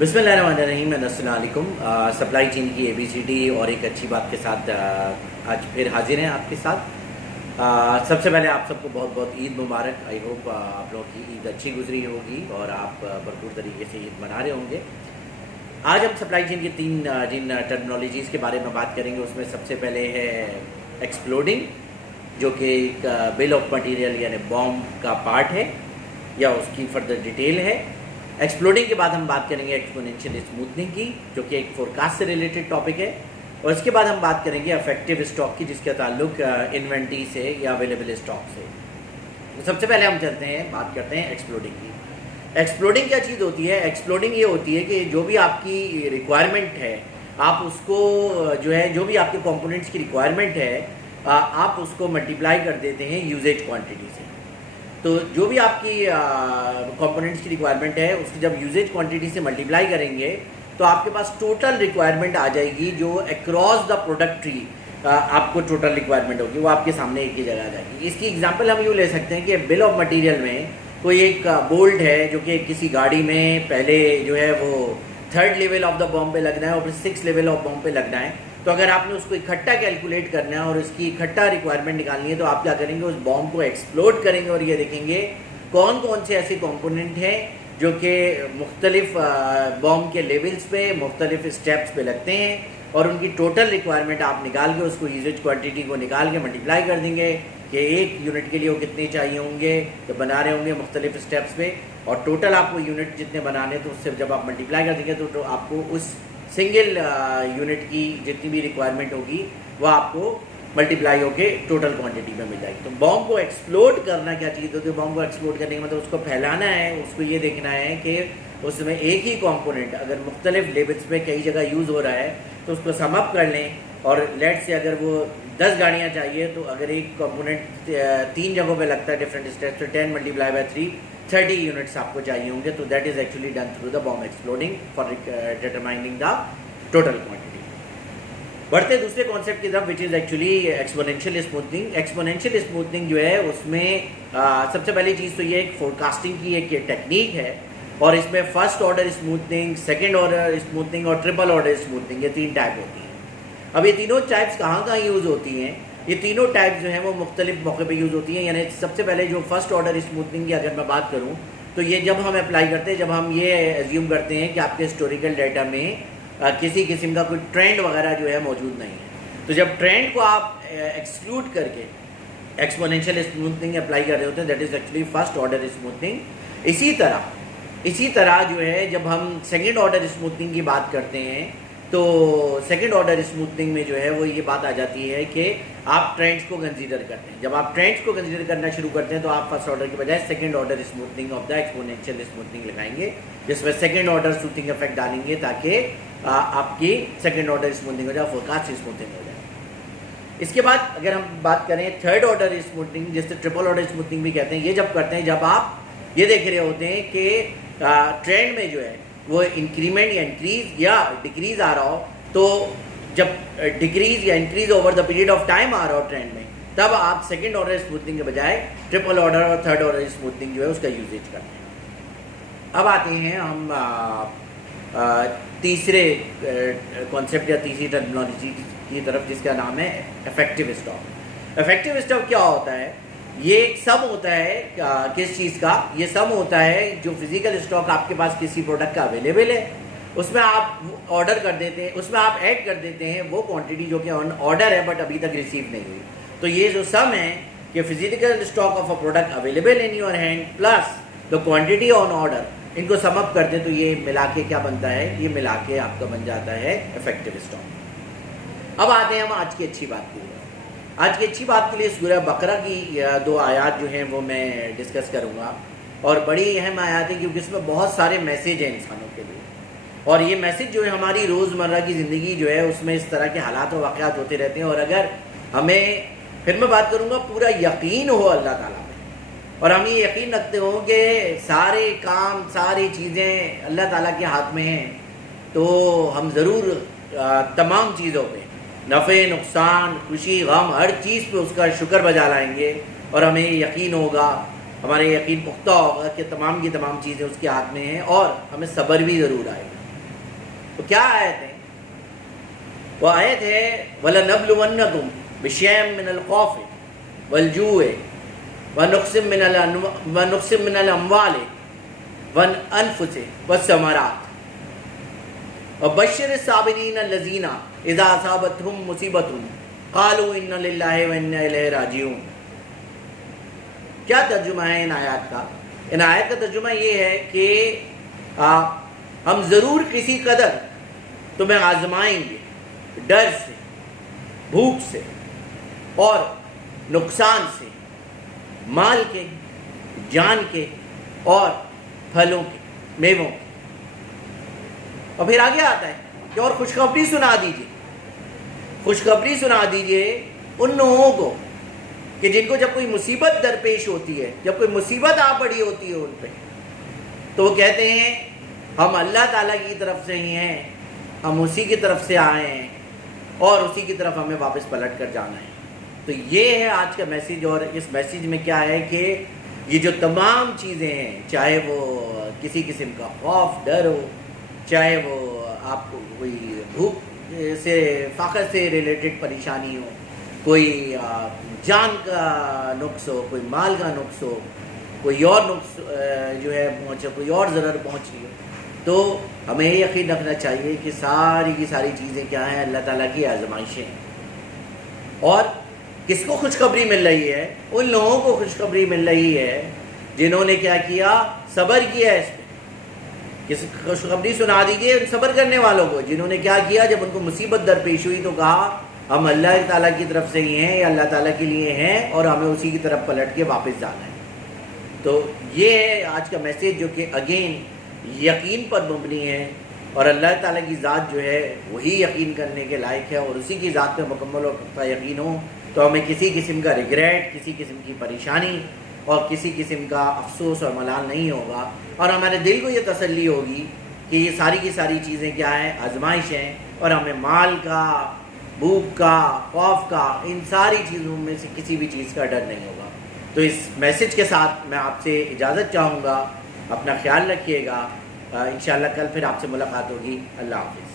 بسم اللہ الرحمن الرحیم، السلام علیکم۔ سپلائی چین کی ABCD اور ایک اچھی بات کے ساتھ آج پھر حاضر ہیں آپ کے ساتھ۔ سب سے پہلے آپ سب کو بہت بہت عید مبارک۔ آئی ہوپ آپ لوگوں کی عید اچھی گزری ہوگی اور آپ بھرپور طریقے سے عید منا رہے ہوں گے۔ آج ہم سپلائی چین کی جن ٹرمنالوجیز کے بارے میں بات کریں گے، اس میں سب سے پہلے ہے ایکسپلوڈنگ، جو کہ ایک بل آف مٹیریل یعنی بوم کا پارٹ ہے یا اس کی فردر ڈیٹیل ہے۔ ایکسپلوڈنگ کے بعد ہم بات کریں گے ایکسپونینشیل اسموتھنگ کی، جو کہ ایک فور کاسٹ سے ریلیٹڈ ٹاپک ہے، اور اس کے بعد ہم بات کریں گے افیکٹو اسٹاک کی، جس کا تعلق انوینٹری سے یا اویلیبل اسٹاک سے۔ سب سے پہلے ہم چلتے ہیں، بات کرتے ہیں ایکسپلوڈنگ کی۔ ایکسپلوڈنگ کیا چیز ہوتی ہے؟ ایکسپلوڈنگ یہ ہوتی ہے کہ جو بھی آپ کی ریکوائرمنٹ ہے، آپ اس کو جو بھی آپ کے کمپوننٹس کی ریکوائرمنٹ ہے، آپ اس کو ملٹیپلائی کر دیتے ہیں یوزیج کوانٹٹی سے۔ تو جو بھی آپ کی کمپوننٹس کی ریکوائرمنٹ ہے، اس کی جب یوزیج کوانٹٹی سے ملٹیپلائی کریں گے تو آپ کے پاس ٹوٹل ریکوائرمنٹ آ جائے گی، جو اکراس دا پروڈکٹ ٹری آپ کو ٹوٹل ریکوائرمنٹ ہوگی، وہ آپ کے سامنے ایک ہی جگہ آ جائے گی۔ اس کی ایگزامپل ہم یوں لے سکتے ہیں کہ بل آف مٹیریل میں کوئی ایک بولٹ ہے جو کہ کسی گاڑی میں پہلے جو ہے وہ 3rd level of the boom پہ لگنا ہے اور پھر 6th لیول آف بوم پہ لگنا ہے۔ تو اگر آپ نے اس کو اکٹھا کیلکولیٹ کرنا ہے اور اس کی اکٹھا ریکوائرمنٹ نکالنی ہے، تو آپ کیا کریں گے؟ اس بوم کو ایکسپلوڈ کریں گے اور یہ دیکھیں گے کون کون سے ایسے کمپوننٹ ہیں جو کہ مختلف بوم کے لیولز پہ مختلف اسٹیپس پہ لگتے ہیں، اور ان کی ٹوٹل ریکوائرمنٹ آپ نکال کے اس کو یوزیج کوانٹٹی کو نکال کے ملٹیپلائی کر دیں گے کہ ایک یونٹ کے لیے وہ کتنے چاہیے ہوں گے، جو بنا رہے ہوں گے مختلف اسٹیپس پہ، اور ٹوٹل آپ کو یونٹ جتنے بنانے تو اس سے جب آپ ملٹیپلائی کر دیں گے تو آپ کو اس سنگل یونٹ کی جتنی بھی ریکوائرمنٹ ہوگی وہ آپ کو ملٹیپلائی ہو کے ٹوٹل کوانٹٹی میں مل جائے گی۔ تو بوم کو ایکسپلوڈ کرنا کیا چیز ہوتی ہے؟ بوم کو ایکسپلوڈ کرنے کا مطلب اس کو پھیلانا ہے، اس کو یہ دیکھنا ہے کہ اس میں ایک ہی کمپوننٹ اگر مختلف لیولس پہ کئی جگہ یوز ہو رہا ہے تو اس کو سم اپ کر لیں، اور لیٹ سے اگر وہ 10 گاڑیاں چاہیے تو اگر ایک کمپوننٹ 3 جگہوں پہ لگتا ہے ڈفرینٹ اسٹیپس، تو 10 ملٹیپلائی بائی 3 30 یونٹس آپ کو چاہیے ہوں گے۔ تو that is actually done through the boom exploding for determining the total quantity. بڑھتے دوسرے کانسیپٹ کی طرف، which is actually exponential smoothing. Exponential smoothing جو ہے اس میں سب سے پہلی چیز تو یہ ایک فور کاسٹنگ کی ایک ٹیکنیک ہے، اور اس میں first order smoothing, second order smoothing اور ٹرپل آرڈر اسموتھنگ، یہ 3 ٹائپ ہوتی ہیں۔ اب یہ تینوں ٹائپس کہاں کہاں یوز ہوتی ہیں؟ یہ تینوں ٹائپ جو ہیں وہ مختلف موقع پہ یوز ہوتی ہیں۔ یعنی سب سے پہلے جو فرسٹ آرڈر اسموتھنگ کی اگر میں بات کروں تو یہ جب ہم اپلائی کرتے ہیں، جب ہم یہ ایزیوم کرتے ہیں کہ آپ کے ہسٹوریکل ڈیٹا میں کسی قسم کا کوئی ٹرینڈ وغیرہ جو ہے موجود نہیں ہے، تو جب ٹرینڈ کو آپ ایکسکلوڈ کر کے ایکسپونینشیل اسموتھنگ اپلائی کر رہے ہوتے ہیں، that is actually first order smoothing. اسی طرح جو ہے جب ہم سیکنڈ آرڈر اسموتھنگ کی بات کرتے ہیں تو سیکنڈ آرڈر اسموتھنگ میں جو ہے وہ یہ بات آ جاتی ہے کہ آپ ٹرینڈس کو کنسیڈر کرتے ہیں۔ جب آپ ٹرینڈس کو کنسیڈر کرنا شروع کرتے ہیں تو آپ فرسٹ آرڈر کے بجائے second order smoothing of the exponential smoothing لگائیں گے، جس میں سیکنڈ آرڈر سوتھنگ افیکٹ ڈالیں گے تاکہ آپ کی سیکنڈ آرڈر اسموتھنگ ہو جائے، فورکاسٹ اسموتھنگ ہو جائے۔ اس کے بعد اگر ہم بات کریں تھرڈ آرڈر اسموتھنگ، جس سے ٹرپل آرڈر اسموتھنگ بھی کہتے ہیں، یہ جب کرتے ہیں جب آپ یہ دیکھ رہے ہوتے ہیں کہ ٹرینڈ میں جو ہے وہ انکریمنٹ یا انکریز یا ڈیکریز آ رہا ہو، تو جب ڈیکریز یا increase over the period of time آ رہا ہو ٹرینڈ میں، تب آپ سیکنڈ آرڈر اسموتھنگ کے بجائے ٹرپل آرڈر اور تھرڈ آرڈر اسموتھنگ جو ہے اس کا یوزیج کرتے ہیں۔ اب آتے ہیں ہم تیسرے کانسیپٹ یا تیسری ٹرمنالوجی کی طرف، جس کا نام ہے افیکٹو اسٹاک۔ افیکٹو اسٹاک کیا ہوتا ہے؟ یہ ایک سم ہوتا ہے کس چیز کا؟ یہ سم ہوتا ہے جو فزیکل اسٹاک آپ کے پاس کسی پروڈکٹ کا اویلیبل ہے، اس میں آپ آرڈر کر دیتے ہیں، اس میں آپ ایڈ کر دیتے ہیں وہ کوانٹٹی جو کہ آن آرڈر ہے بٹ ابھی تک ریسیو نہیں ہوئی۔ تو یہ جو سم ہے کہ physical stock of a product available in your hand plus the quantity on order, ان کو سم اپ کرتے ہیں تو یہ ملا کے کیا بنتا ہے؟ یہ ملا کے آپ کا بن جاتا ہے افیکٹو اسٹاک۔ اب آتے ہیں ہم آج کی اچھی بات کے لیے۔ آج کی اچھی بات کے لیے سورہ بقرہ کی 2 آیات جو ہیں وہ میں ڈسکس کروں گا، اور بڑی اہم آیات ہیں کیونکہ اس میں بہت سارے میسیج ہیں انسانوں کے لیے، اور یہ میسیج جو ہے ہماری روزمرہ کی زندگی جو ہے اس میں اس طرح کے حالات و واقعات ہوتے رہتے ہیں، اور اگر ہمیں، پھر میں بات کروں گا، پورا یقین ہو اللہ تعالیٰ میں، اور ہم یہ یقین رکھتے ہوں کہ سارے کام ساری چیزیں اللہ تعالیٰ کے ہاتھ میں ہیں، تو ہم ضرور تمام چیزوں پہ، نفع نقصان خوشی غم ہر چیز پہ اس کا شکر بجا لائیں گے، اور ہمیں یقین ہوگا، ہمارے یقین پختہ ہوگا کہ تمام کی تمام چیزیں اس کے ہاتھ میں ہیں، اور ہمیں صبر بھی ضرور آئے گا۔ تو کیا آیت ہے؟ وہ آیت ہے وَلَنَبْلُوَنَّكُمْ بِشَيْءٍ مِّنَ الْخَوْفِ وَالْجُوعِ وَنَقْصٍ مِّنَ الْأَمْوَالِ وَالْأَنفُسِ وَالثَّمَرَاتِ وَبَشِّرِ الصَّابِرِينَ الَّذِينَ إِذَا أَصَابَتْهُمْ مُصِيبَةٌ قَالُوا إِنَّ لِلَّهِ وَإِنَّا إِلَيْهِ راجعون۔ کیا ترجمہ ہے ان آیات کا؟ ان آیات کا ترجمہ یہ ہے کہ ہم ضرور کسی قدر تمہیں آزمائیں گے ڈر سے، بھوک سے اور نقصان سے، مال کے، جان کے اور پھلوں کے، میووں کے۔ اور پھر آگے آتا ہے کہ اور خوشخبری سنا دیجیے، خوشخبری سنا دیجیے ان لوگوں کو کہ جن کو جب کوئی مصیبت درپیش ہوتی ہے، جب کوئی مصیبت آ پڑی ہوتی ہے ان پہ، تو وہ کہتے ہیں ہم اللہ تعالیٰ کی طرف سے ہی ہیں، ہم اسی کی طرف سے آئے ہیں اور اسی کی طرف ہمیں واپس پلٹ کر جانا ہے۔ تو یہ ہے آج کا میسیج، اور اس میسیج میں کیا ہے کہ یہ جو تمام چیزیں ہیں، چاہے وہ کسی قسم کا خوف، ڈر ہو، چاہے وہ آپ کو کوئی بھوک سے، فقر سے ریلیٹڈ پریشانی ہو، کوئی جان کا نقص ہو، کوئی مال کا نقص ہو، کوئی اور نقص جو ہے پہنچے، کوئی اور ضرر پہنچ رہی ہو، تو ہمیں یہ یقین رکھنا چاہیے کہ ساری کی ساری چیزیں کیا ہیں؟ اللہ تعالیٰ کی آزمائشیں ہیں۔ اور کس کو خوشخبری مل رہی ہے؟ ان لوگوں کو خوشخبری مل رہی ہے جنہوں نے کیا کیا؟ صبر کیا ہے اس پہ۔ خوشخبری سنا دیجیے ان صبر کرنے والوں کو جنہوں نے کیا کیا؟ جب ان کو مصیبت درپیش ہوئی تو کہا ہم اللہ تعالیٰ کی طرف سے ہی ہیں، یا اللہ تعالیٰ کے لیے ہیں اور ہمیں اسی کی طرف پلٹ کے واپس جانا ہے۔ تو یہ ہے آج کا میسیج، جو کہ اگین یقین پر مبنی ہے، اور اللہ تعالیٰ کی ذات جو ہے وہی یقین کرنے کے لائق ہے، اور اسی کی ذات پہ مکمل اور پختہ یقین ہو تو ہمیں کسی قسم کا ریگریٹ، کسی قسم کی پریشانی اور کسی قسم کا افسوس اور ملال نہیں ہوگا، اور ہمارے دل کو یہ تسلی ہوگی کہ یہ ساری کی ساری چیزیں کیا ہیں؟ آزمائش ہیں، اور ہمیں مال کا، بھوک کا، خوف کا، ان ساری چیزوں میں سے کسی بھی چیز کا ڈر نہیں ہوگا۔ تو اس میسیج کے ساتھ میں آپ سے اجازت چاہوں گا، اپنا خیال رکھیے گا، انشاءاللہ کل پھر آپ سے ملاقات ہوگی۔ اللہ حافظ۔